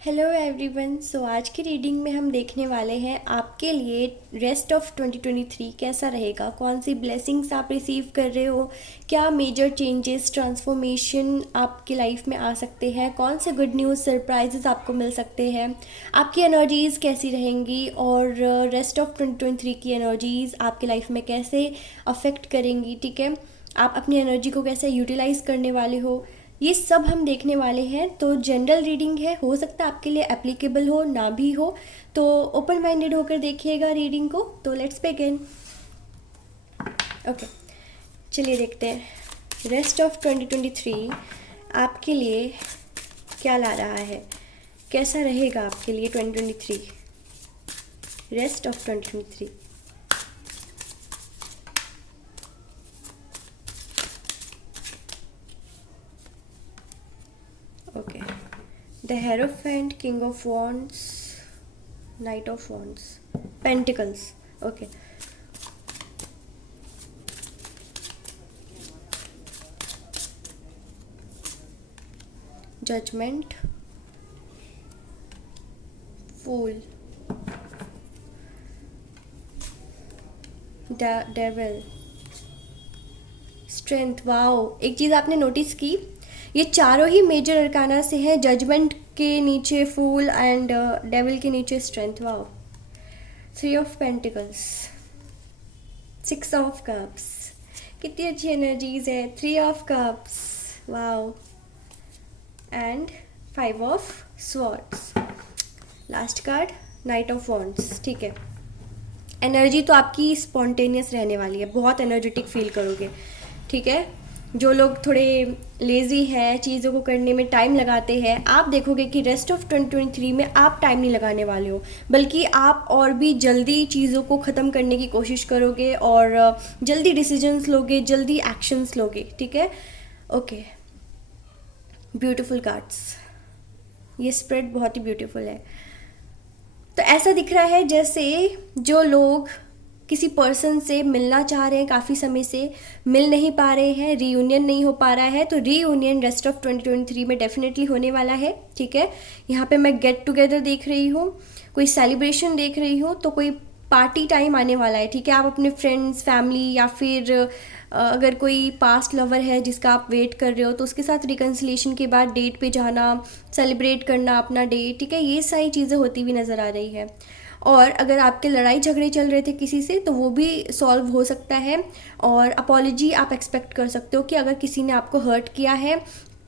Hello everyone. सो आज की reading में हम देखने वाले हैं आपके लिए रेस्ट ऑफ 2023 कैसा रहेगा, कौन सी ब्लेसिंग्स आप रिसीव कर रहे हो, क्या मेजर चेंजेस ट्रांसफॉर्मेशन आपकी लाइफ में आ सकते हैं, कौन से गुड न्यूज़ सरप्राइजेस आपको मिल सकते हैं, आपकी एनर्जीज़ कैसी रहेंगी और रेस्ट ऑफ 2023 की एनर्जीज़ आपकी लाइफ में कैसे अफेक्ट करेंगी। ठीक है, आप अपनी एनर्जी को कैसे यूटिलाइज करने वाले हो, ये सब हम देखने वाले हैं। तो जनरल रीडिंग है, हो सकता है आपके लिए एप्लीकेबल हो ना भी हो, तो ओपन माइंडेड होकर देखिएगा रीडिंग को। तो लेट्स बिगिन। ओके, चलिए देखते हैं रेस्ट ऑफ 2023 आपके लिए क्या ला रहा है, कैसा रहेगा आपके लिए 2023, rest of 2023। Okay, the hierophant, king of wands, knight of wands, pentacles. Okay, judgement, fool, devil, strength. Wow, एक चीज़ आपने नोटिस की, ये चारों ही मेजर अरकाना से हैं। जजमेंट के नीचे फूल एंड डेविल के नीचे strength. Wow, three of pentacles, six of cups, कितनी अच्छी एनर्जीज है। Three of cups, wow, and five of swords. Last card night of wands. ठीक है, एनर्जी तो आपकी स्पॉन्टेनियस रहने वाली है, बहुत एनर्जेटिक फील करोगे। ठीक है, जो लोग थोड़े लेज़ी हैं, चीज़ों को करने में टाइम लगाते हैं, आप देखोगे कि रेस्ट ऑफ 2023 में आप टाइम नहीं लगाने वाले हो, बल्कि आप और भी जल्दी चीज़ों को ख़त्म करने की कोशिश करोगे और जल्दी डिसीजंस लोगे, जल्दी एक्शंस लोगे। ठीक है, ओके, ब्यूटीफुल कार्ड्स, ये स्प्रेड बहुत ही ब्यूटीफुल है। तो ऐसा दिख रहा है जैसे जो लोग किसी पर्सन से मिलना चाह रहे हैं, काफ़ी समय से मिल नहीं पा रहे हैं, रीयूनियन नहीं हो पा रहा है, तो रीयूनियन रेस्ट ऑफ 2023 में डेफिनेटली होने वाला है। ठीक है, यहाँ पे मैं गेट टुगेदर देख रही हूँ, कोई सेलिब्रेशन देख रही हूँ, तो कोई पार्टी टाइम आने वाला है। ठीक है, आप अपने फ्रेंड्स, फैमिली या फिर अगर कोई पास्ट लवर है जिसका आप वेट कर रहे हो, तो उसके साथ रिकन्सिलेशन के बाद डेट पे जाना, सेलिब्रेट करना अपना डे। ठीक है, ये सारी चीज़ें होती हुई नज़र आ रही है। और अगर आपके लड़ाई झगड़े चल रहे थे किसी से, तो वो भी सॉल्व हो सकता है। और अपॉलॉजी आप एक्सपेक्ट कर सकते हो कि अगर किसी ने आपको हर्ट किया है,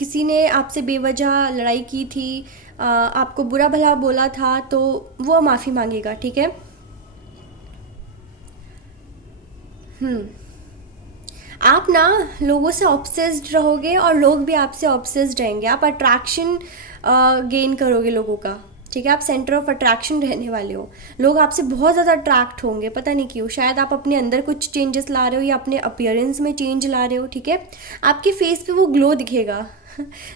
किसी ने आपसे बेवजह लड़ाई की थी, आपको बुरा भला बोला था, तो वो माफ़ी मांगेगा। ठीक है, आप ना लोगों से ऑब्सेस्ड रहोगे और लोग भी आपसे ऑब्सेस्ड रहेंगे। आप अट्रैक्शन गेन करोगे लोगों का। ठीक है, आप सेंटर ऑफ अट्रैक्शन रहने वाले हो, लोग आपसे बहुत ज़्यादा अट्रैक्ट होंगे, पता नहीं क्यों। शायद आप अपने अंदर कुछ चेंजेस ला रहे हो या अपने अपीयरेंस में चेंज ला रहे हो। ठीक है, आपके फेस पे वो ग्लो दिखेगा।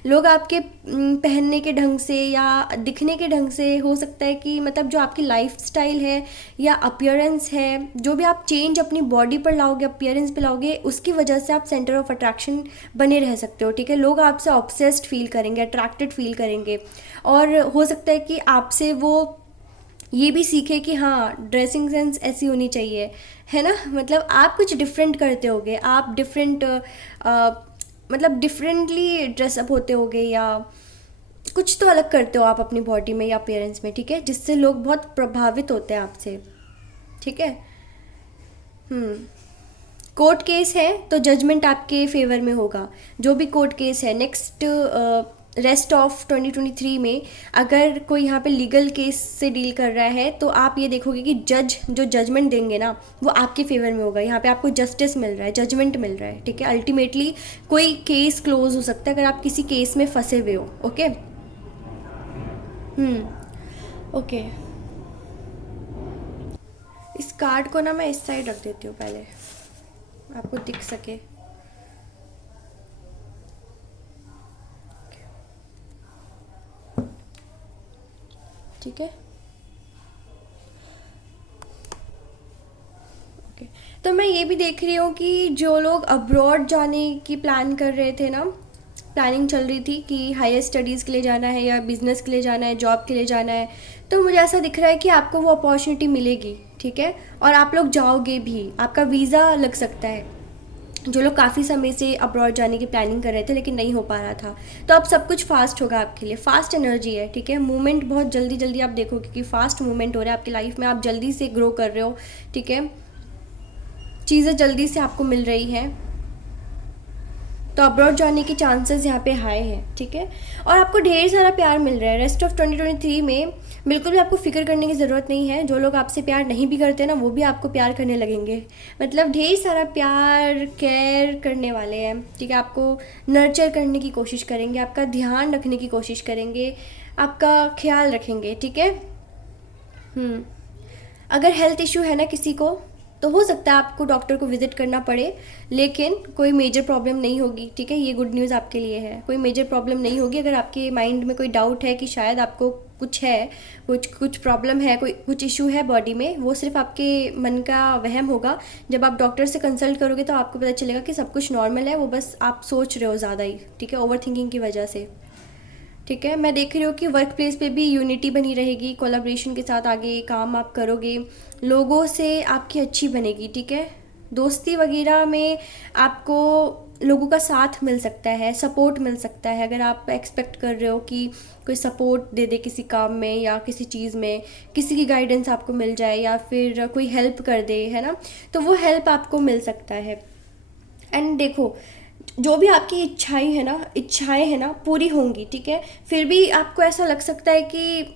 लोग आपके पहनने के ढंग से या दिखने के ढंग से, हो सकता है कि मतलब जो आपकी लाइफ स्टाइल है या अपीयरेंस है, जो भी आप चेंज अपनी बॉडी पर लाओगे, अपीयरेंस पे लाओगे, उसकी वजह से आप सेंटर ऑफ अट्रैक्शन बने रह सकते हो। ठीक है, लोग आपसे ऑब्सेस्ड फील करेंगे, अट्रैक्टेड फील करेंगे, और हो सकता है कि आपसे वो ये भी सीखे कि हाँ, ड्रेसिंग सेंस ऐसी होनी चाहिए, है ना। मतलब आप कुछ डिफरेंट करते होगे, आप डिफरेंट मतलब डिफरेंटली ड्रेसअप होते होगे, या कुछ तो अलग करते हो आप अपनी बॉडी में या अपीयरेंस में। ठीक है, जिससे लोग बहुत प्रभावित होते हैं आपसे। ठीक है, कोर्ट केस है तो जजमेंट आपके फेवर में होगा। जो भी कोर्ट केस है नेक्स्ट रेस्ट ऑफ 2023 में, अगर कोई यहाँ पे लीगल केस से डील कर रहा है, तो आप ये देखोगे कि जज जो जजमेंट देंगे ना, वो आपके फेवर में होगा। यहाँ पे आपको जस्टिस मिल रहा है, जजमेंट मिल रहा है। ठीक है, अल्टीमेटली कोई केस क्लोज हो सकता है अगर आप किसी केस में फंसे हुए हो। ओके, ओके, इस कार्ड को ना मैं इस साइड रख देती हूँ पहले, आपको दिख सके। ठीक है, ओके, तो मैं ये भी देख रही हूँ कि जो लोग अब्रॉड जाने की प्लान कर रहे थे ना, प्लानिंग चल रही थी कि हायर स्टडीज़ के लिए जाना है या बिज़नेस के लिए जाना है, जॉब के लिए जाना है, तो मुझे ऐसा दिख रहा है कि आपको वो अपॉर्चुनिटी मिलेगी, ठीक है, और आप लोग जाओगे भी, आपका वीज़ा लग सकता है। जो लोग काफ़ी समय से अब्रॉड जाने की प्लानिंग कर रहे थे लेकिन नहीं हो पा रहा था, तो अब सब कुछ फास्ट होगा आपके लिए, फास्ट एनर्जी है, ठीक है, मूवमेंट बहुत जल्दी जल्दी आप देखोगे कि फास्ट मूवमेंट हो रहा है आपकी लाइफ में, आप जल्दी से ग्रो कर रहे हो, ठीक है, चीज़ें जल्दी से आपको मिल रही हैं, तो अब्रॉड जाने की चांसेस यहाँ पे हाई हैं, ठीक है, और आपको ढेर सारा प्यार मिल रहा है रेस्ट ऑफ 2023 में। बिल्कुल भी आपको फिक्र करने की ज़रूरत नहीं है, जो लोग आपसे प्यार नहीं भी करते ना वो भी आपको प्यार करने लगेंगे, मतलब ढेर सारा प्यार केयर करने वाले हैं, ठीक है, आपको नर्चर करने की कोशिश करेंगे, आपका ध्यान रखने की कोशिश करेंगे, आपका ख्याल रखेंगे, ठीक है। अगर हेल्थ इशू है ना किसी को, तो हो सकता है आपको डॉक्टर को विजिट करना पड़े, लेकिन कोई मेजर प्रॉब्लम नहीं होगी, ठीक है, ये गुड न्यूज़ आपके लिए है, कोई मेजर प्रॉब्लम नहीं होगी। अगर आपके माइंड में कोई डाउट है कि शायद आपको कुछ है, कुछ प्रॉब्लम है, कुछ इशू है बॉडी में, वो सिर्फ आपके मन का वहम होगा। जब आप डॉक्टर से कंसल्ट करोगे तो आपको पता चलेगा कि सब कुछ नॉर्मल है, वो बस आप सोच रहे हो ज़्यादा ही, ठीक है, ओवर थिंकिंग की वजह से, ठीक है। मैं देख रही हूँ कि वर्क प्लेस पे भी यूनिटी बनी रहेगी, कोलाब्रेशन के साथ आगे काम आप करोगे, लोगों से आपकी अच्छी बनेगी, ठीक है, दोस्ती वगैरह में आपको लोगों का साथ मिल सकता है, सपोर्ट मिल सकता है। अगर आप एक्सपेक्ट कर रहे हो कि कोई सपोर्ट दे दे किसी काम में या किसी चीज़ में, किसी की गाइडेंस आपको मिल जाए या फिर कोई हेल्प कर दे, है ना, तो वो हेल्प आपको मिल सकता है। एंड देखो, जो भी आपकी इच्छाएं हैं ना पूरी होंगी, ठीक है, फिर भी आपको ऐसा लग सकता है कि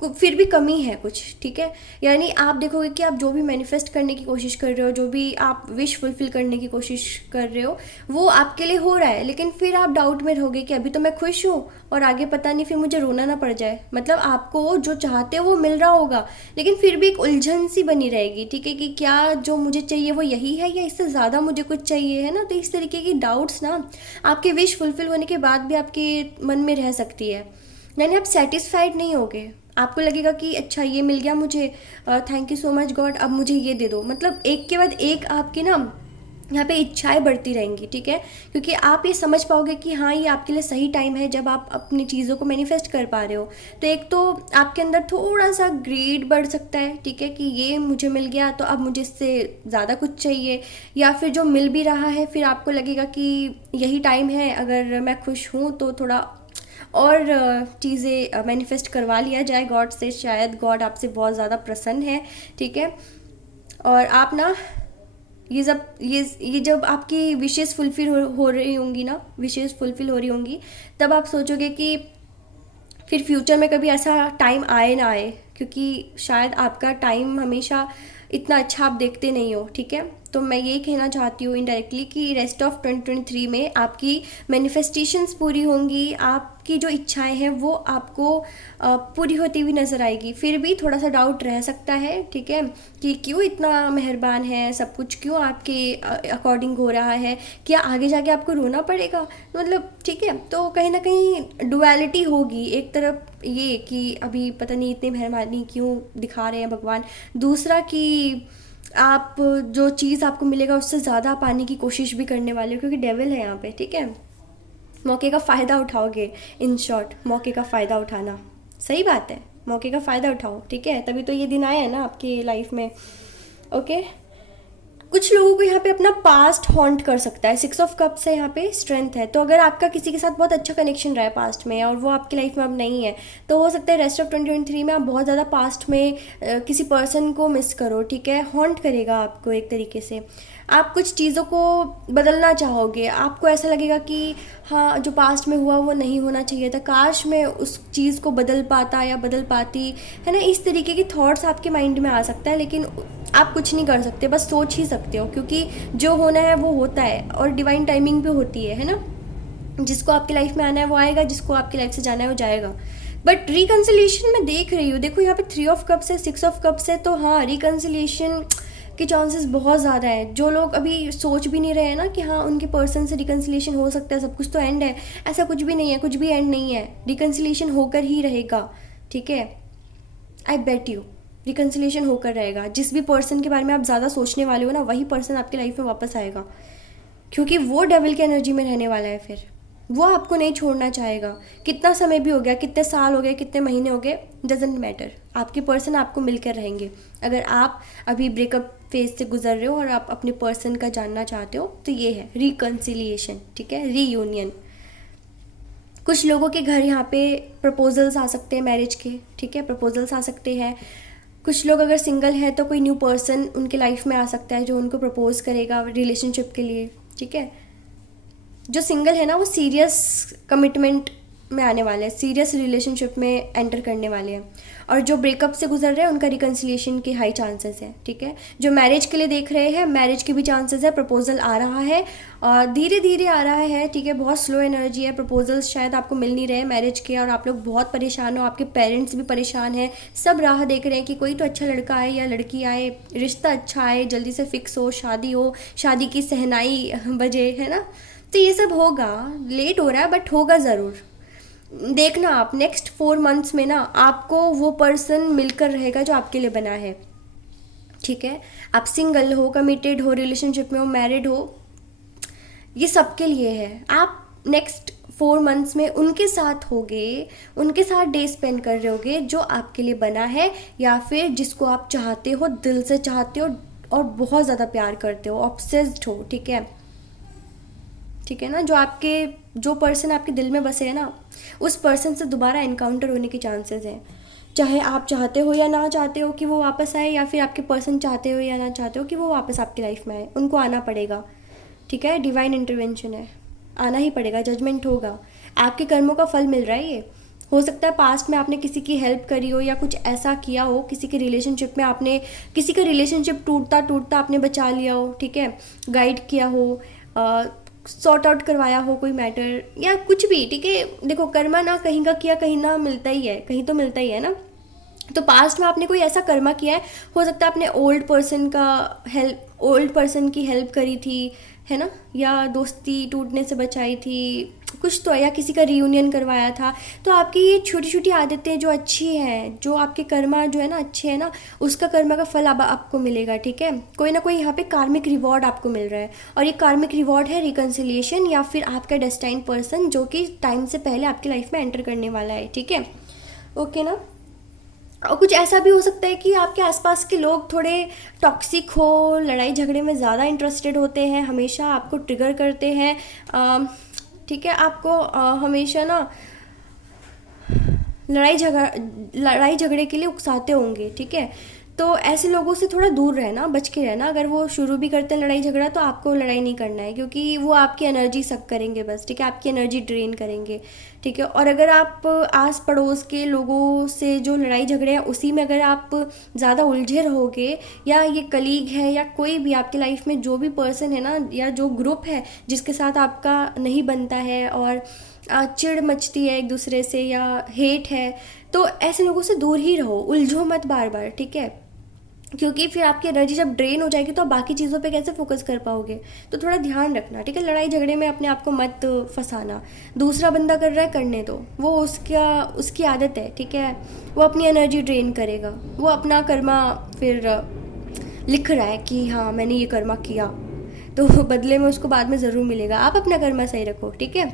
फिर भी कमी है कुछ, ठीक है, यानी आप देखोगे कि आप जो भी मैनिफेस्ट करने की कोशिश कर रहे हो, जो भी आप विश फुलफिल करने की कोशिश कर रहे हो, वो आपके लिए हो रहा है, लेकिन फिर आप डाउट में रहोगे कि अभी तो मैं खुश हूँ और आगे पता नहीं फिर मुझे रोना ना पड़ जाए। मतलब आपको जो चाहते हो वो मिल रहा होगा, लेकिन फिर भी एक उलझन सी बनी रहेगी, ठीक है, कि क्या जो मुझे चाहिए वो यही है या इससे ज़्यादा मुझे कुछ चाहिए, है ना। तो इस तरीके की डाउट्स ना आपके विश फुलफिल होने के बाद भी आपके मन में रह सकती है, यानी आप सेटिस्फाइड नहीं होगे, आपको लगेगा कि अच्छा ये मिल गया मुझे, thank you so much God, अब मुझे ये दे दो। मतलब एक के बाद एक आपकी ना यहाँ पे इच्छाएं बढ़ती रहेंगी, ठीक है, क्योंकि आप ये समझ पाओगे कि हाँ ये आपके लिए सही टाइम है जब आप अपनी चीज़ों को मैनिफेस्ट कर पा रहे हो। तो एक तो आपके अंदर थोड़ा सा ग्रीड बढ़ सकता है, ठीक है, कि ये मुझे मिल गया तो अब मुझे इससे ज़्यादा कुछ चाहिए, या फिर जो मिल भी रहा है फिर आपको लगेगा कि यही टाइम है, अगर मैं खुश हूँ तो थोड़ा और चीज़ें मैनिफेस्ट करवा लिया जाए गॉड से, शायद गॉड आपसे बहुत ज़्यादा प्रसन्न है, ठीक है। और आप ना ये जब आपकी विशेज़ फुलफिल हो रही होंगी ना, विशेज़ फुलफिल हो रही होंगी, तब आप सोचोगे कि फिर फ्यूचर में कभी ऐसा टाइम आए ना आए, क्योंकि शायद आपका टाइम हमेशा इतना अच्छा आप देखते नहीं हो, ठीक है। तो मैं यही कहना चाहती हूँ इनडायरेक्टली कि रेस्ट ऑफ 2023 में आपकी मैनिफेस्टेशंस पूरी होंगी, आपकी जो इच्छाएं हैं वो आपको पूरी होती हुई नज़र आएगी। फिर भी थोड़ा सा डाउट रह सकता है, ठीक है, कि क्यों इतना मेहरबान है, सब कुछ क्यों आपके अकॉर्डिंग हो रहा है, क्या आगे जाके आपको रोना पड़ेगा, मतलब ठीक है। तो कहीं ना कहीं डुअलिटी होगी, एक तरफ ये कि अभी पता नहीं इतनी मेहरबानी क्यों दिखा रहे हैं भगवान, दूसरा कि आप जो चीज़ आपको मिलेगा उससे ज़्यादा पाने की कोशिश भी करने वाले हो, क्योंकि डेविल है यहाँ पे, ठीक है। मौके का फ़ायदा उठाओगे, इन शॉर्ट मौके का फ़ायदा उठाना, सही बात है, मौके का फ़ायदा उठाओ, ठीक है, तभी तो ये दिन आया है ना आपकी लाइफ में, ओके। कुछ लोगों को यहाँ पे अपना पास्ट हॉन्ट कर सकता है, 6 ऑफ कप्स है यहाँ पे, स्ट्रेंथ है। तो अगर आपका किसी के साथ बहुत अच्छा कनेक्शन रहा है पास्ट में और वो आपकी लाइफ में अब नहीं है, तो हो सकता है रेस्ट ऑफ 2023 में आप बहुत ज़्यादा पास्ट में किसी पर्सन को मिस करो, ठीक है, हॉन्ट करेगा आपको एक तरीके से। आप कुछ चीज़ों को बदलना चाहोगे, आपको ऐसा लगेगा कि हाँ जो पास्ट में हुआ वो नहीं होना चाहिए था, काश मैं उस चीज़ को बदल पाता या बदल पाती, है ना। इस तरीके के थॉट्स आपके माइंड में आ सकता है, लेकिन आप कुछ नहीं कर सकते, बस सोच ही सकते हो, क्योंकि जो होना है वो होता है और डिवाइन टाइमिंग पे होती है ना। जिसको आपकी लाइफ में आना है वो आएगा, जिसको आपकी लाइफ से जाना है वो जाएगा। बट रिकन्सिलिएशन मैं देख रही हूँ, देखो यहाँ पे 3 ऑफ कप्स है, 6 ऑफ कप्स है, तो हाँ रिकन्सिलिएशन के चांसेस बहुत ज़्यादा है। जो लोग अभी सोच भी नहीं रहे हैं ना कि हाँ उनके पर्सन से रिकन्सिलिएशन हो सकता है, सब कुछ तो एंड है, ऐसा कुछ भी नहीं है, कुछ भी एंड नहीं है, रिकन्सिलिएशन होकर ही रहेगा, ठीक है। आई बेट यू रिकन्सिलिएशन होकर रहेगा। जिस भी पर्सन के बारे में आप ज़्यादा सोचने वाले हो ना, वही पर्सन आपकी लाइफ में वापस आएगा, क्योंकि वो डेविल की एनर्जी में रहने वाला है फिर, वो आपको नहीं छोड़ना चाहेगा। कितना समय भी हो गया, कितने साल हो गए, कितने महीने हो गए, डजेंट मैटर, आपके पर्सन आपको मिलकर रहेंगे। अगर आप अभी ब्रेकअप फेज से गुजर रहे हो और आप अपने पर्सन का जानना चाहते हो तो ये है रिकन्सिलिएशन, ठीक है, रीयूनियन। कुछ लोगों के घर यहाँ पे प्रपोजल्स आ सकते हैं मैरिज के, ठीक है, प्रपोजल्स आ सकते हैं। कुछ लोग अगर सिंगल है तो कोई न्यू पर्सन उनके लाइफ में आ सकता है जो उनको प्रपोज करेगा रिलेशनशिप के लिए, ठीक है। जो सिंगल है ना वो सीरियस कमिटमेंट में आने वाले हैं, सीरियस रिलेशनशिप में एंटर करने वाले हैं। और जो ब्रेकअप से गुजर रहे हैं उनका रिकन्सिलिएशन के हाई चांसेस है, ठीक है। जो मैरिज के लिए देख रहे हैं, मैरिज के भी चांसेस है, प्रपोजल आ रहा है और धीरे धीरे आ रहा है, ठीक है। बहुत स्लो एनर्जी है, प्रपोजल्स शायद आपको मिल नहीं रहे मैरिज के और आप लोग बहुत परेशान हो, आपके पेरेंट्स भी परेशान हैं, सब राह देख रहे हैं कि कोई तो अच्छा लड़का आए या लड़की आए, रिश्ता अच्छा आए, जल्दी से फिक्स हो, शादी की सहनाई बजे, है ना। तो ये सब होगा, लेट हो रहा है बट होगा ज़रूर। देखना आप नेक्स्ट 4 मंथ्स में ना आपको वो पर्सन मिलकर रहेगा जो आपके लिए बना है, ठीक है। आप सिंगल हो, कमिटेड हो, रिलेशनशिप में हो, मैरिड हो, ये सबके लिए है। आप नेक्स्ट 4 मंथ्स में उनके साथ होगे, उनके साथ डे स्पेंड कर रहे होगे जो आपके लिए बना है या फिर जिसको आप चाहते हो, दिल से चाहते हो और बहुत ज़्यादा प्यार करते हो, ऑब्सेस्ड हो, ठीक है, ठीक है ना। जो पर्सन आपके दिल में बसे है ना, उस पर्सन से दोबारा एनकाउंटर होने के चांसेस हैं। चाहे आप चाहते हो या ना चाहते हो कि वो वापस आए, या फिर आपके पर्सन चाहते हो या ना चाहते हो कि वो वापस आपकी लाइफ में आए, उनको आना पड़ेगा, ठीक है। डिवाइन इंटरवेंशन है, आना ही पड़ेगा, जजमेंट होगा, आपके कर्मों का फल मिल रहा है। ये हो सकता है पास्ट में आपने किसी की हेल्प करी हो या कुछ ऐसा किया हो, किसी के रिलेशनशिप में आपने किसी का रिलेशनशिप टूटता टूटता आपने बचा लिया हो, ठीक है, गाइड किया हो, सॉर्ट आउट करवाया हो कोई मैटर या कुछ भी, ठीक है। देखो कर्मा ना कहीं का किया कहीं ना मिलता ही है, कहीं तो मिलता ही है ना। तो पास्ट में आपने कोई ऐसा कर्मा किया है, हो सकता है आपने ओल्ड पर्सन की हेल्प करी थी, है ना, या दोस्ती टूटने से बचाई थी, कुछ तो, या किसी का रियूनियन करवाया था। तो आपकी ये छोटी छोटी आदतें जो अच्छी हैं, जो आपके कर्मा जो है ना अच्छे हैं ना, उसका कर्मा का फल अब आपको मिलेगा, ठीक है। कोई ना कोई यहाँ पे कार्मिक रिवॉर्ड आपको मिल रहा है और ये कार्मिक रिवॉर्ड है रिकन्सिलिएशन या फिर आपका डेस्टाइन पर्सन जो कि टाइम से पहले आपकी लाइफ में एंटर करने वाला है, ठीक है, ओके ना। और कुछ ऐसा भी हो सकता है कि आपके आसपास के लोग थोड़े टॉक्सिक हो, लड़ाई झगड़े में ज़्यादा इंटरेस्टेड होते हैं, हमेशा आपको ट्रिगर करते हैं, ठीक है, आपको हमेशा ना लड़ाई झगड़े के लिए उकसाते होंगे, ठीक है। तो ऐसे लोगों से थोड़ा दूर रहना, बच के रहना। अगर वो शुरू भी करते हैं लड़ाई झगड़ा तो आपको लड़ाई नहीं करना है, क्योंकि वो आपकी एनर्जी सक करेंगे बस, ठीक है, आपकी एनर्जी ड्रेन करेंगे, ठीक है। और अगर आप आस पड़ोस के लोगों से जो लड़ाई झगड़े हैं उसी में अगर आप ज़्यादा उलझे रहोगे, या ये कलीग है या कोई भी आपकी लाइफ में जो भी पर्सन है ना, या जो ग्रुप है जिसके साथ आपका नहीं बनता है और चिढ़ मचती है एक दूसरे से या हेट है, तो ऐसे लोगों से दूर ही रहो, उलझो मत बार बार, ठीक है। क्योंकि फिर आपकी एनर्जी जब ड्रेन हो जाएगी तो आप बाकी चीज़ों पे कैसे फोकस कर पाओगे। तो थोड़ा ध्यान रखना, ठीक है। लड़ाई झगड़े में अपने आप को मत फंसाना। दूसरा बंदा कर रहा है, करने दो, वो उसकी आदत है, ठीक है। वो अपनी एनर्जी ड्रेन करेगा, वो अपना कर्मा फिर लिख रहा है कि हाँ मैंने ये कर्मा किया, तो बदले में उसको बाद में ज़रूर मिलेगा। आप अपना कर्मा सही रखो, ठीक है।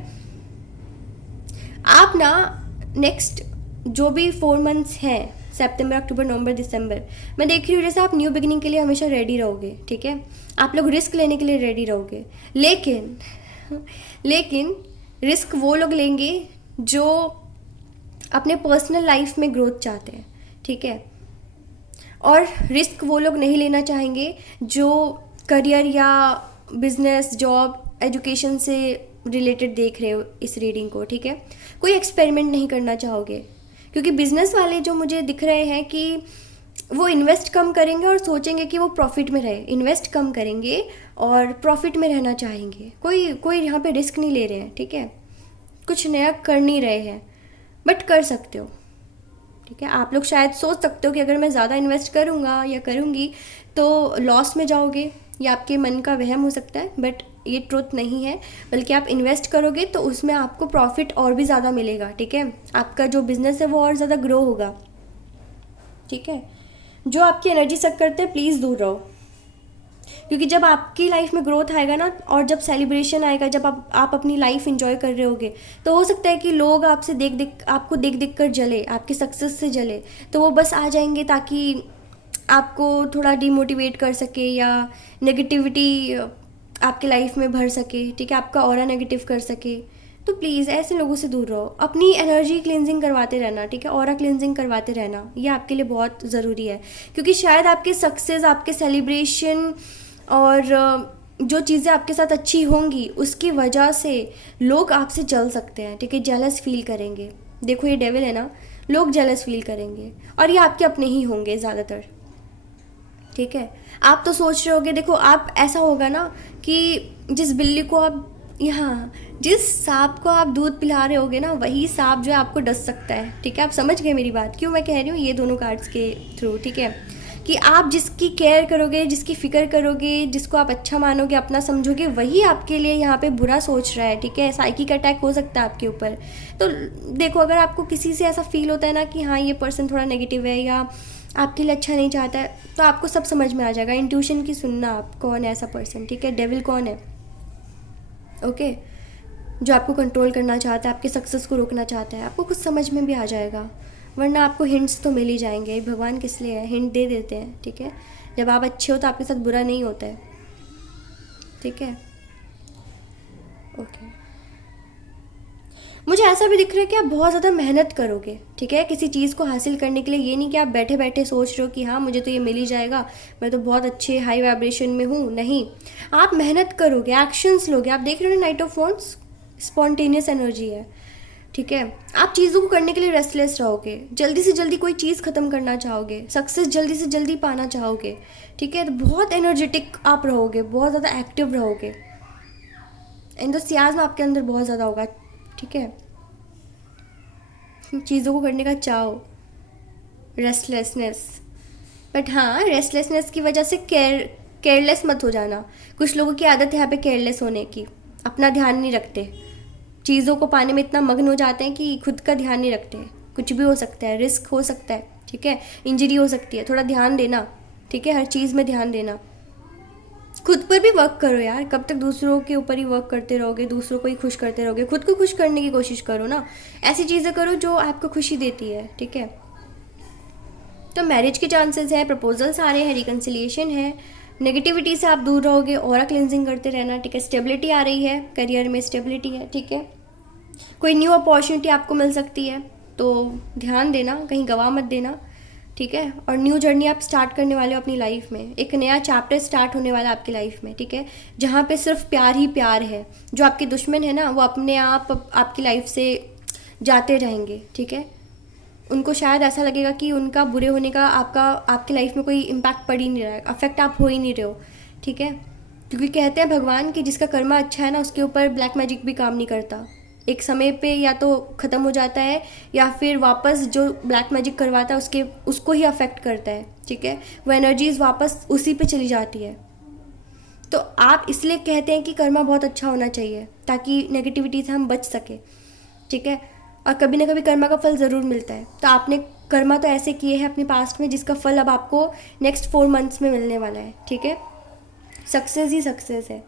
आप ना नेक्स्ट जो भी 4 मंथ्स हैं, सितंबर, अक्टूबर, नवंबर, दिसंबर, मैं देख रही हूँ जैसे आप न्यू बिगिनिंग के लिए हमेशा रेडी रहोगे, ठीक है। आप लोग रिस्क लेने के लिए रेडी रहोगे, लेकिन रिस्क वो लोग लेंगे जो अपने पर्सनल लाइफ में ग्रोथ चाहते हैं, ठीक है। और रिस्क वो लोग नहीं लेना चाहेंगे जो करियर या बिजनेस, जॉब, एजुकेशन से रिलेटेड देख रहे हो इस रीडिंग को, ठीक है। कोई एक्सपेरिमेंट नहीं करना चाहोगे, क्योंकि बिजनेस वाले जो मुझे दिख रहे हैं कि वो इन्वेस्ट कम करेंगे और सोचेंगे कि वो प्रॉफिट में रहे। इन्वेस्ट कम करेंगे और प्रॉफिट में रहना चाहेंगे। कोई यहाँ पे रिस्क नहीं ले रहे हैं, ठीक है। कुछ नया कर नहीं रहे हैं, बट कर सकते हो, ठीक है। आप लोग शायद सोच सकते हो कि अगर मैं ज़्यादा इन्वेस्ट करूँगा या करूँगी तो लॉस में जाओगे, या आपके मन का वहम हो सकता है, बट ये ट्रुथ नहीं है। बल्कि आप इन्वेस्ट करोगे तो उसमें आपको प्रॉफिट और भी ज़्यादा मिलेगा, ठीक है। आपका जो बिज़नेस है वो और ज़्यादा ग्रो होगा, ठीक है। जो आपकी एनर्जी सक करते हैं प्लीज़ दूर रहो। क्योंकि जब आपकी लाइफ में ग्रोथ आएगा ना, और जब सेलिब्रेशन आएगा, जब आप अपनी लाइफ इंजॉय कर रहे होगे, तो हो सकता है कि लोग आपसे आपको देख देख कर जले, आपके सक्सेस से जले, तो वो बस आ जाएंगे ताकि आपको थोड़ा डिमोटिवेट कर सके या नेगेटिविटी आपके लाइफ में भर सके, ठीक है, आपका ऑरा नेगेटिव कर सके। तो प्लीज़ ऐसे लोगों से दूर रहो, अपनी एनर्जी क्लिनजिंग करवाते रहना, ठीक है, ऑरा क्लिनजिंग करवाते रहना, ये आपके लिए बहुत ज़रूरी है। क्योंकि शायद आपके सक्सेस, आपके सेलिब्रेशन और जो चीज़ें आपके साथ अच्छी होंगी उसकी वजह से लोग आपसे जल सकते हैं, ठीक है, जेलस फील करेंगे। देखो ये डेविल है ना, लोग जेलस फील करेंगे और ये आपके अपने ही होंगे ज़्यादातर, ठीक है। आप तो सोच रहे होगे, देखो आप ऐसा होगा ना कि जिस बिल्ली को आप यहाँ जिस सांप को आप दूध पिला रहे होगे ना, वही सांप जो है आपको डस सकता है, ठीक है। आप समझ गए मेरी बात, क्यों मैं कह रही हूँ ये दोनों कार्ड्स के थ्रू, ठीक है। कि आप जिसकी केयर करोगे, जिसकी फ़िक्र करोगे, जिसको आप अच्छा मानोगे, अपना समझोगे, वही आपके लिए यहाँ पे बुरा सोच रहा है, ठीक है। साइकिक अटैक हो सकता है आपके ऊपर। तो देखो, अगर आपको किसी से ऐसा फील होता है ना कि हाँ ये पर्सन थोड़ा नेगेटिव है या आपके लिए अच्छा नहीं चाहता है, तो आपको सब समझ में आ जाएगा। इंट्यूशन की सुनना, आप कौन है ऐसा पर्सन, ठीक है, डेविल कौन है, ओके, जो आपको कंट्रोल करना चाहता है, आपके सक्सेस को रोकना चाहता है, आपको कुछ समझ में भी आ जाएगा। वरना आपको हिंट्स तो मिल ही जाएंगे, भगवान किस लिए है, हिंट दे देते हैं, ठीक है। जब आप अच्छे हो तो आपके साथ बुरा नहीं होता है, ठीक है, ओके। मुझे ऐसा भी दिख रहा है कि आप बहुत ज़्यादा मेहनत करोगे, ठीक है, किसी चीज़ को हासिल करने के लिए। ये नहीं कि आप बैठे बैठे सोच रहे हो कि हाँ मुझे तो ये मिल ही जाएगा, मैं तो बहुत अच्छे हाई वाइब्रेशन में हूँ। नहीं, आप मेहनत करोगे, एक्शंस लोगे। आप देख रहे हो night of wands, spontaneous energy है, ठीक है। आप चीज़ों को करने के लिए रेस्टलेस रहोगे, जल्दी से जल्दी कोई चीज़ ख़त्म करना चाहोगे, सक्सेस जल्दी से जल्दी पाना चाहोगे, ठीक है। तो बहुत एनर्जेटिक आप रहोगे, बहुत ज़्यादा एक्टिव रहोगे, एंथुसियाज्म आपके अंदर बहुत ज़्यादा होगा, ठीक है। चीज़ों को करने का चाहो, रेस्टलेसनेस। बट हाँ, रेस्टलेसनेस की वजह से केयरलेस मत हो जाना। कुछ लोगों की आदत है यहाँ पे केयरलेस होने की, अपना ध्यान नहीं रखते, चीज़ों को पाने में इतना मग्न हो जाते हैं कि खुद का ध्यान नहीं रखते। कुछ भी हो सकता है, रिस्क हो सकता है, ठीक है, इंजरी हो सकती है, थोड़ा ध्यान देना, ठीक है, हर चीज़ में ध्यान देना। खुद पर भी वर्क करो यार, कब तक दूसरों के ऊपर ही वर्क करते रहोगे, दूसरों को ही खुश करते रहोगे। खुद को खुश करने की कोशिश करो ना, ऐसी चीज़ें करो जो आपको खुशी देती है, ठीक है। तो मैरिज के चांसेस हैं, प्रपोजल्स आ रहे हैं, रिकन्सिलिएशन है, नेगेटिविटी से आप दूर रहोगे, ऑरा क्लिनजिंग करते रहना, ठीक है। स्टेबिलिटी आ रही है, करियर में स्टेबिलिटी है, ठीक है। कोई न्यू अपॉर्चुनिटी आपको मिल सकती है, तो ध्यान देना, कहीं गवा मत देना, ठीक है। और न्यू जर्नी आप स्टार्ट करने वाले हो अपनी लाइफ में, एक नया चैप्टर स्टार्ट होने वाला है आपकी लाइफ में, ठीक है, जहाँ पे सिर्फ प्यार ही प्यार है। जो आपके दुश्मन है ना, वो अपने आप आपकी लाइफ से जाते रहेंगे, ठीक है। उनको शायद ऐसा लगेगा कि उनका बुरे होने का आपकी लाइफ में कोई इम्पैक्ट पड़ ही नहीं रहा है, अफेक्ट आप हो ही नहीं रहे हो, ठीक है। क्योंकि कहते हैं भगवान कि जिसका कर्मा अच्छा है ना, उसके ऊपर ब्लैक मैजिक भी काम नहीं करता। एक समय पे या तो ख़त्म हो जाता है या फिर वापस जो ब्लैक मैजिक करवाता है उसको ही अफेक्ट करता है, ठीक है। वो एनर्जीज वापस उसी पे चली जाती है। तो आप इसलिए कहते हैं कि कर्मा बहुत अच्छा होना चाहिए ताकि नेगेटिविटी से हम बच सके, ठीक है। और कभी ना कभी कर्मा का फल ज़रूर मिलता है। तो आपने कर्मा तो ऐसे किए हैं अपने पास्ट में जिसका फल अब आपको नेक्स्ट 4 मंथ्स में मिलने वाला है, ठीक है। सक्सेस ही सक्सेस है।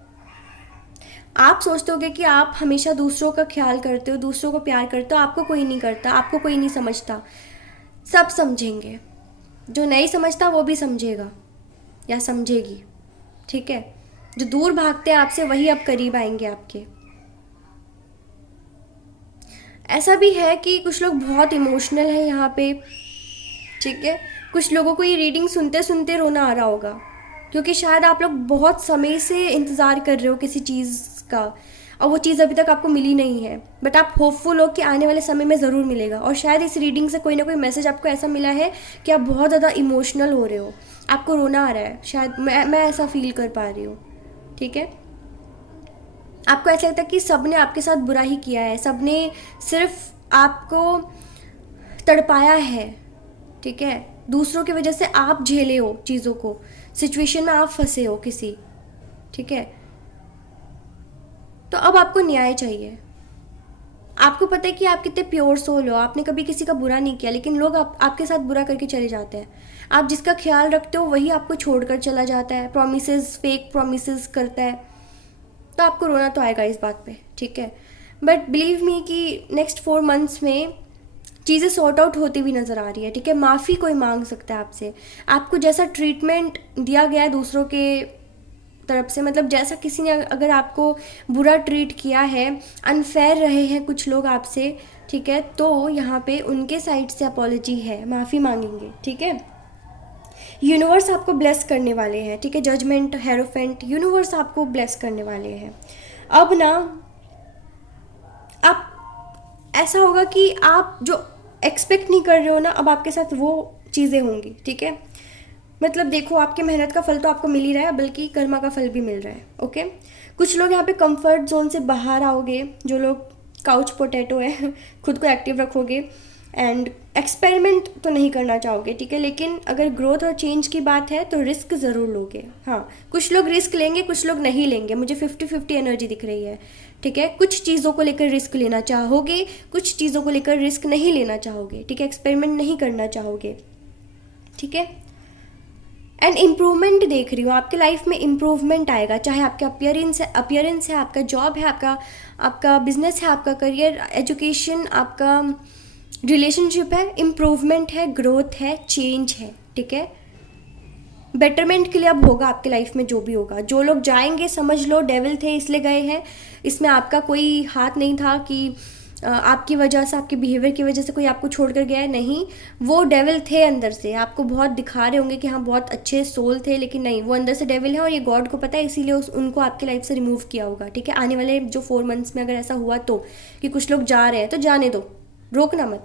आप सोचते होगे कि आप हमेशा दूसरों का ख्याल करते हो, दूसरों को प्यार करते हो, आपको कोई नहीं करता, आपको कोई नहीं समझता। सब समझेंगे, जो नहीं समझता वो भी समझेगा या समझेगी, ठीक है। जो दूर भागते हैं आपसे वही अब करीब आएंगे आपके। ऐसा भी है कि कुछ लोग बहुत इमोशनल हैं यहाँ पे, ठीक है। कुछ लोगों को ये रीडिंग सुनते सुनते रोना आ रहा होगा, क्योंकि शायद आप लोग बहुत समय से इंतज़ार कर रहे हो किसी चीज़ का और वो चीज़ अभी तक आपको मिली नहीं है। बट आप होपफुल हो कि आने वाले समय में ज़रूर मिलेगा। और शायद इस रीडिंग से कोई ना कोई मैसेज आपको ऐसा मिला है कि आप बहुत ज़्यादा इमोशनल हो रहे हो, आपको रोना आ रहा है। शायद मैं ऐसा फील कर पा रही हूँ, ठीक है। आपको ऐसा लगता है कि सब ने आपके साथ बुरा ही किया है, सब ने सिर्फ आपको तड़पाया है, ठीक है। दूसरों की वजह से आप झेले हो चीज़ों को, सिचुएशन में आप फंसे हो किसी, ठीक है। तो अब आपको न्याय चाहिए, आपको पता है कि आप कितने प्योर सोल हो, आपने कभी किसी का बुरा नहीं किया, लेकिन लोग आपके साथ बुरा करके चले जाते हैं। आप जिसका ख्याल रखते हो वही आपको छोड़कर चला जाता है, प्रोमिसेस, फेक प्रोमिसेस करता है, तो आपको रोना तो आएगा इस बात पे, ठीक है। बट बिलीव मी कि नेक्स्ट 4 मंथ्स में चीज़ें सॉर्ट आउट होती हुई नज़र आ रही है, ठीक है। माफ़ी कोई मांग सकता है आपसे, आपको जैसा ट्रीटमेंट दिया गया है दूसरों के तरफ से, मतलब जैसा किसी ने अगर आपको बुरा ट्रीट किया है, अनफेयर रहे हैं कुछ लोग आपसे, ठीक है, तो यहाँ पे उनके साइड से अपॉलॉजी है, माफ़ी मांगेंगे, ठीक है। यूनिवर्स आपको ब्लेस करने वाले हैं, ठीक है। जजमेंट, हेरोफेंट, यूनिवर्स आपको ब्लेस करने वाले हैं। अब ना आप, ऐसा होगा कि आप जो एक्सपेक्ट नहीं कर रहे हो ना, अब आपके साथ वो चीज़ें होंगी, ठीक है। मतलब देखो, आपके मेहनत का फल तो आपको मिल ही रहा है, बल्कि कर्मा का फल भी मिल रहा है, ओके। कुछ लोग यहाँ पे कंफर्ट जोन से बाहर आओगे, जो लोग काउच पोटैटो है खुद को एक्टिव रखोगे, एंड एक्सपेरिमेंट तो नहीं करना चाहोगे, ठीक है। लेकिन अगर ग्रोथ और चेंज की बात है तो रिस्क ज़रूर लोगे। हाँ, कुछ लोग रिस्क लेंगे, कुछ लोग नहीं लेंगे, मुझे 50-50 एनर्जी दिख रही है, ठीक है। कुछ चीज़ों को लेकर रिस्क लेना चाहोगे, कुछ चीज़ों को लेकर रिस्क नहीं लेना चाहोगे, ठीक है। एक्सपेरिमेंट नहीं करना चाहोगे, ठीक है। एंड इम्प्रूवमेंट देख रही हूँ, आपके लाइफ में इम्प्रूवमेंट आएगा, चाहे आपका अपीयरेंस है, आपका जॉब है, आपका बिजनेस है, आपका करियर, एजुकेशन, आपका रिलेशनशिप है, इम्प्रूवमेंट है, ग्रोथ है, चेंज है, ठीक है। बेटरमेंट के लिए अब होगा आपके लाइफ में जो भी होगा। जो लोग जाएंगे, समझ लो डेविल थे इसलिए गए हैं, इसमें आपका कोई हाथ नहीं था कि आपकी वजह से, आपके बिहेवियर की वजह से कोई आपको छोड़ कर गया है, नहीं। वो डेविल थे अंदर से, आपको बहुत दिखा रहे होंगे कि हाँ बहुत अच्छे सोल थे, लेकिन नहीं, वो अंदर से डेविल है, और ये गॉड को पता है, इसीलिए उनको आपकी लाइफ से रिमूव किया होगा, ठीक है। आने वाले जो 4 मंथ्स में अगर ऐसा हुआ तो, कि कुछ लोग जा रहे हैं, तो जाने दो, रोकना मत,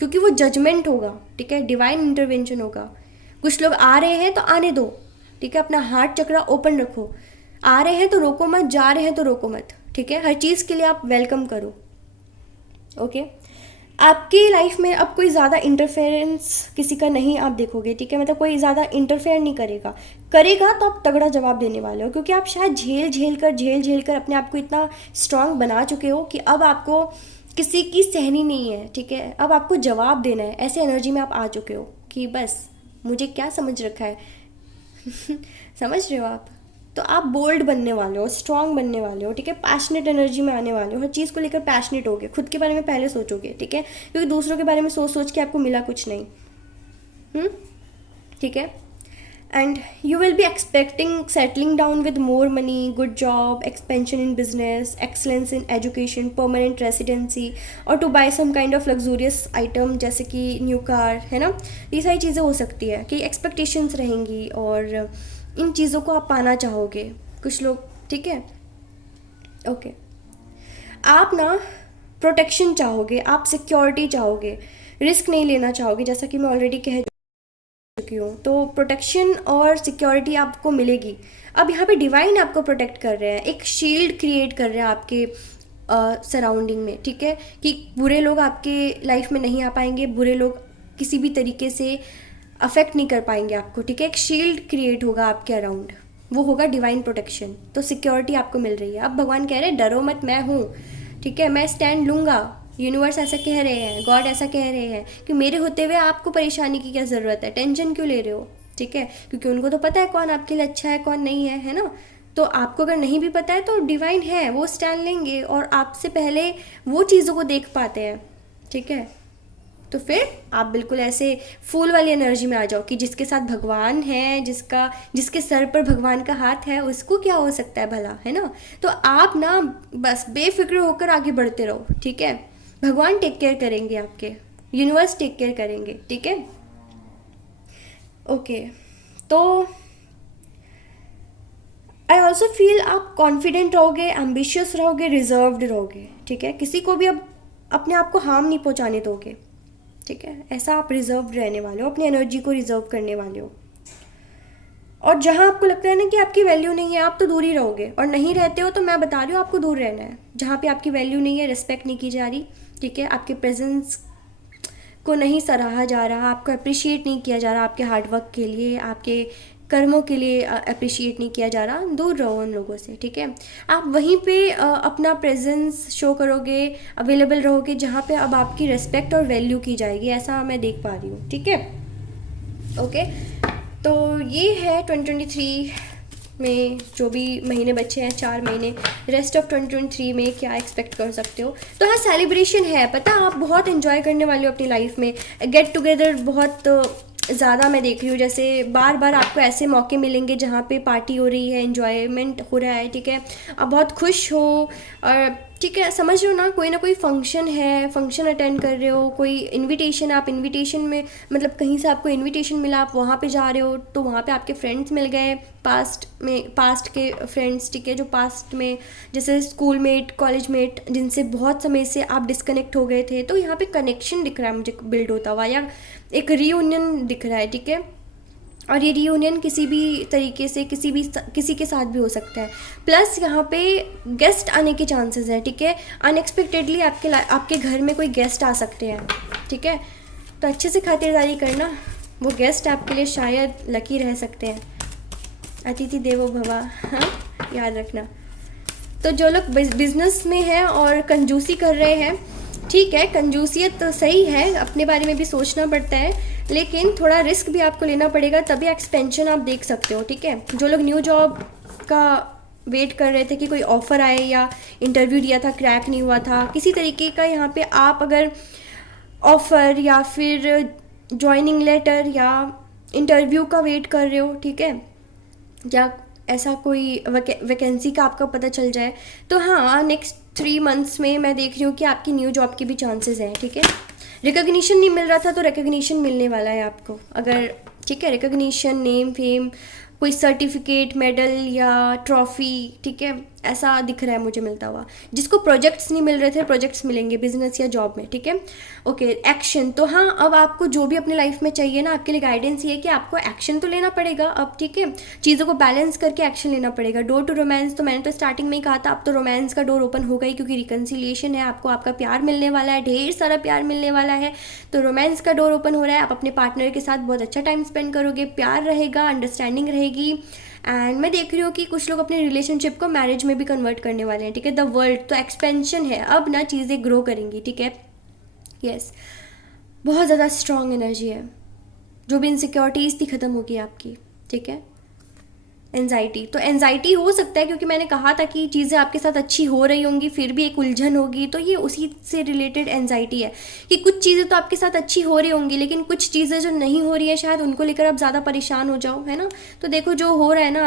क्योंकि वो जजमेंट होगा, ठीक है, डिवाइन इंटरवेंशन होगा। कुछ लोग आ रहे हैं तो आने दो, ठीक है, अपना हार्ट चक्रा ओपन रखो, आ रहे हैं तो रोको मत, जा रहे हैं तो रोको मत, ठीक है। हर चीज़ के लिए आप वेलकम करो, ओके। आपकी लाइफ में अब कोई ज़्यादा इंटरफेरेंस किसी का नहीं आप देखोगे, ठीक है, मतलब कोई ज़्यादा इंटरफेयर नहीं करेगा तो आप तगड़ा जवाब देने वाले हो, क्योंकि आप शायद झेल कर अपने आप को इतना स्ट्रांग बना चुके हो कि अब आपको किसी की सहनी नहीं है, ठीक है। अब आपको जवाब देना है, ऐसे एनर्जी में आप आ चुके हो कि बस मुझे क्या समझ रखा है समझ रहे हो आप। तो आप बोल्ड बनने वाले हो, स्ट्रांग बनने वाले हो, ठीक है। पैशनेट एनर्जी में आने वाले हो, हर चीज़ को लेकर पैशनेट होगे, खुद के बारे में पहले सोचोगे, ठीक है, क्योंकि दूसरों के बारे में सोच के आपको मिला कुछ नहीं, ठीक है। And you will be expecting settling down with more money, good job, expansion in business, excellence in education, permanent residency, और to buy some kind of luxurious item, जैसे कि न्यू कार, है ना। ये सारी चीज़ें हो सकती है कि एक्सपेक्टेशंस रहेंगी, और इन चीज़ों को आप पाना चाहोगे कुछ लोग, ठीक है, ओके। आप ना प्रोटेक्शन चाहोगे, आप सिक्योरिटी चाहोगे, रिस्क नहीं लेना चाहोगे, जैसा कि मैं ऑलरेडी कह चुकी हूँ। तो प्रोटेक्शन और सिक्योरिटी आपको मिलेगी। अब यहाँ पे डिवाइन आपको प्रोटेक्ट कर रहे हैं, एक शील्ड क्रिएट कर रहे हैं आपके सराउंडिंग में, ठीक है, कि बुरे लोग आपके लाइफ में नहीं आ पाएंगे, बुरे लोग किसी भी तरीके से अफेक्ट नहीं कर पाएंगे आपको, ठीक है। एक शील्ड क्रिएट होगा आपके अराउंड, वो होगा डिवाइन प्रोटेक्शन। तो सिक्योरिटी आपको मिल रही है। अब भगवान कह रहे हैं डरो मत, मैं हूँ, ठीक है, मैं स्टैंड लूँगा। यूनिवर्स ऐसा कह रहे हैं, गॉड ऐसा कह रहे हैं कि मेरे होते हुए आपको परेशानी की क्या ज़रूरत है, टेंशन क्यों ले रहे हो, ठीक है, क्योंकि उनको तो पता है कौन आपके लिए अच्छा है, कौन नहीं है, है ना। तो आपको अगर नहीं भी पता है तो डिवाइन है, वो स्टैंड लेंगे और आपसे पहले वो चीज़ों को देख पाते हैं, ठीक है। तो फिर आप बिल्कुल ऐसे फूल वाली एनर्जी में आ जाओ कि जिसके साथ भगवान है, जिसके सर पर भगवान का हाथ है, उसको क्या हो सकता है भला, है ना। तो आप ना बस बेफिक्र होकर आगे बढ़ते रहो, ठीक है। भगवान टेक केयर करेंगे आपके, यूनिवर्स टेक केयर करेंगे, ठीक है, ओके। तो आई ऑल्सो फील आप कॉन्फिडेंट रहोगे, एम्बिशियस रहोगे, रिजर्व्ड रहोगे, ठीक है। किसी को भी अब अपने आप को हार्म नहीं पहुंचाने दोगे, ठीक है। ऐसा आप रिजर्व रहने वाले हो, अपनी एनर्जी को रिजर्व करने वाले हो। और जहाँ आपको लगता है ना कि आपकी वैल्यू नहीं है, आप तो दूर ही रहोगे, और नहीं रहते हो तो मैं बता रही हूँ आपको दूर रहना है। जहाँ पे आपकी वैल्यू नहीं है, रिस्पेक्ट नहीं की जा रही, ठीक है, आपके प्रेजेंस को नहीं सराहा जा रहा, आपको अप्रिशिएट नहीं किया जा रहा आपके हार्डवर्क के लिए, आपके कर्मों के लिए अप्रिशिएट नहीं किया जा रहा, दूर रहो उन लोगों से, ठीक है। आप वहीं पे अपना प्रेजेंस शो करोगे, अवेलेबल रहोगे जहाँ पे अब आपकी रिस्पेक्ट और वैल्यू की जाएगी, ऐसा मैं देख पा रही हूँ, ठीक है। ओके, तो ये है 2023 में जो भी महीने बचे हैं, 4 महीने, रेस्ट ऑफ 2023 में क्या एक्सपेक्ट कर सकते हो। तो हाँ, सेलिब्रेशन है, पता है, आप बहुत एंजॉय करने वाले हो अपनी लाइफ में, गेट टुगेदर बहुत ज़्यादा मैं देख रही हूँ, जैसे बार बार आपको ऐसे मौके मिलेंगे जहाँ पे पार्टी हो रही है, एंजॉयमेंट हो रहा है, ठीक है, आप बहुत खुश हो, और ठीक है, समझ रहे हो ना कोई फंक्शन है, फंक्शन अटेंड कर रहे हो, कोई इनविटेशन, आप इनविटेशन में मतलब कहीं से आपको इनविटेशन मिला, आप वहाँ पे जा रहे हो, तो वहाँ पे आपके फ्रेंड्स मिल गए, पास्ट के फ्रेंड्स, ठीक है, जो पास्ट में जैसे स्कूल मेट, कॉलेज मेट, जिनसे बहुत समय से आप डिस्कनेक्ट हो गए थे, तो यहाँ पे कनेक्शन दिख रहा है मुझे बिल्ड होता हुआ, या एक रीयूनियन दिख रहा है, ठीक है। और ये रीयूनियन किसी भी तरीके से किसी के साथ भी हो सकता है। प्लस यहाँ पे गेस्ट आने के चांसेस हैं, ठीक है, अनएक्सपेक्टेडली आपके घर में कोई गेस्ट आ सकते हैं, ठीक है, तो अच्छे से खातिरदारी करना, वो गेस्ट आपके लिए शायद लकी रह सकते हैं। अतिथि देवो भवा, हाँ, याद रखना। तो जो लोग बिजनेस में हैं और कंजूसी कर रहे हैं, ठीक है, कंजूसियत तो सही है, अपने बारे में भी सोचना पड़ता है, लेकिन थोड़ा रिस्क भी आपको लेना पड़ेगा, तभी एक्सपेंशन आप देख सकते हो, ठीक है। जो लोग न्यू जॉब का वेट कर रहे थे कि कोई ऑफ़र आए, या इंटरव्यू दिया था, क्रैक नहीं हुआ था, किसी तरीके का, यहाँ पे आप अगर ऑफ़र या फिर जॉइनिंग लेटर या इंटरव्यू का वेट कर रहे हो, ठीक है, या ऐसा कोई वैकेंसी का आपका पता चल जाए, तो हाँ, नेक्स्ट 3 मंथ्स में मैं देख रही हूँ कि आपकी न्यू जॉब के भी चांसेस हैं, ठीक है। रिकॉग्निशन नहीं मिल रहा था तो रिकॉग्निशन मिलने वाला है आपको, अगर, ठीक है, रिकॉग्निशन, नेम, फेम, कोई सर्टिफिकेट, मेडल या ट्रॉफी, ठीक है, ऐसा दिख रहा है मुझे मिलता हुआ। जिसको प्रोजेक्ट्स नहीं मिल रहे थे, प्रोजेक्ट्स मिलेंगे बिजनेस या जॉब में, ठीक है। ओके, एक्शन, तो हाँ, अब आपको जो भी अपनी लाइफ में चाहिए ना, आपके लिए गाइडेंस ये है कि आपको एक्शन तो लेना पड़ेगा अब, ठीक है, चीज़ों को बैलेंस करके एक्शन लेना पड़ेगा। डोर टू रोमांस, तो मैंने तो स्टार्टिंग में ही कहा था, अब तो रोमांस का डोर ओपन हो गई, क्योंकि रिकन्सिलिएशन है, आपको आपका प्यार मिलने वाला है, ढेर सारा प्यार मिलने वाला है, तो रोमांस का डोर ओपन हो रहा है। आप अपने पार्टनर के साथ बहुत अच्छा टाइम स्पेंड करोगे, प्यार रहेगा, अंडरस्टैंडिंग रहेगी, एंड मैं देख रही हूँ कि कुछ लोग अपने रिलेशनशिप को मैरिज में भी कन्वर्ट करने वाले हैं, ठीक है। द वर्ल्ड, तो एक्सपेंशन है, अब ना चीज़ें ग्रो करेंगी, ठीक है। यस, बहुत ज़्यादा स्ट्रॉन्ग एनर्जी है, जो भी इनसिक्योरिटीज़ थी ख़त्म होगी आपकी, ठीक है। एंजाइटी, तो एंजाइटी हो सकता है, क्योंकि मैंने कहा था कि चीज़ें आपके साथ अच्छी हो रही होंगी, फिर भी एक उलझन होगी, तो ये उसी से रिलेटेड एंजाइटी है कि कुछ चीज़ें तो आपके साथ अच्छी हो रही होंगी, लेकिन कुछ चीज़ें जो नहीं हो रही है, शायद उनको लेकर आप ज़्यादा परेशान हो जाओ, है ना। तो देखो, जो हो रहा है ना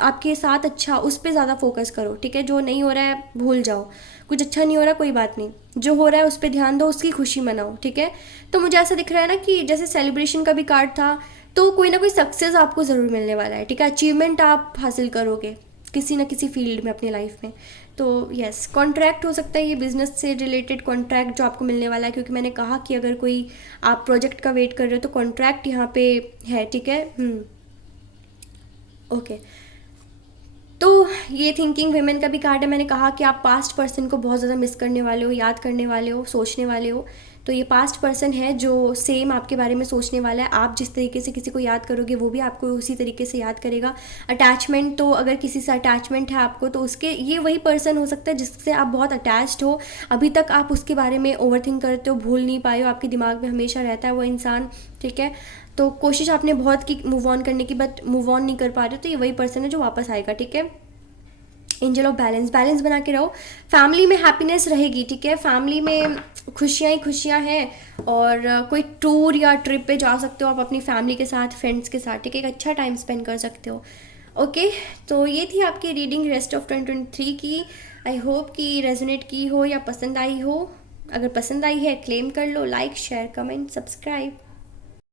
आपके साथ अच्छा, उस पर ज़्यादा फोकस करो, ठीक है। जो नहीं हो रहा है भूल जाओ, कुछ अच्छा नहीं हो रहा, कोई बात नहीं, जो हो रहा है उस पर ध्यान दो, उसकी खुशी मनाओ, ठीक है। तो मुझे ऐसा दिख रहा है ना कि जैसे सेलिब्रेशन का भी कार्ड था, तो कोई ना कोई सक्सेस आपको ज़रूर मिलने वाला है, ठीक है, अचीवमेंट आप हासिल करोगे किसी ना किसी फील्ड में अपनी लाइफ में। तो यस, कॉन्ट्रैक्ट हो सकता है, ये बिजनेस से रिलेटेड कॉन्ट्रैक्ट जो आपको मिलने वाला है, क्योंकि मैंने कहा कि अगर कोई आप प्रोजेक्ट का वेट कर रहे हो तो कॉन्ट्रैक्ट यहाँ पे है, ठीक है। ओके, तो ये थिंकिंग वेमेन का भी कार्ड है। मैंने कहा कि आप पास्ट पर्सन को बहुत ज़्यादा मिस करने वाले हो, याद करने वाले हो, सोचने वाले हो, तो ये पास्ट पर्सन है जो सेम आपके बारे में सोचने वाला है। आप जिस तरीके से किसी को याद करोगे, वो भी आपको उसी तरीके से याद करेगा। अटैचमेंट, तो अगर किसी से अटैचमेंट है आपको, तो उसके ये वही पर्सन हो सकता है जिससे आप बहुत अटैच्ड हो, अभी तक आप उसके बारे में ओवरथिंक करते हो, भूल नहीं पाए हो, आपके दिमाग में हमेशा रहता है वो इंसान, ठीक है। तो कोशिश आपने बहुत की मूव ऑन करने की, बट मूव ऑन नहीं कर पा रहे हो, तो ये वही पर्सन है जो वापस आएगा, ठीक है। एंजल ऑफ बैलेंस, बैलेंस बना के रहो, फैमिली में हैप्पीनेस रहेगी, ठीक है, फैमिली में खुशियाँ ही खुशियाँ हैं, और कोई टूर या ट्रिप पे जा सकते हो आप अपनी फैमिली के साथ, फ्रेंड्स के साथ, ठीक है, एक अच्छा टाइम स्पेंड कर सकते हो। ओके, तो ये थी आपकी रीडिंग रेस्ट ऑफ 2023 की। आई होप कि रेजोनेट की हो या पसंद आई हो। अगर पसंद आई है, क्लेम कर लो, लाइक, शेयर, कमेंट, सब्सक्राइब।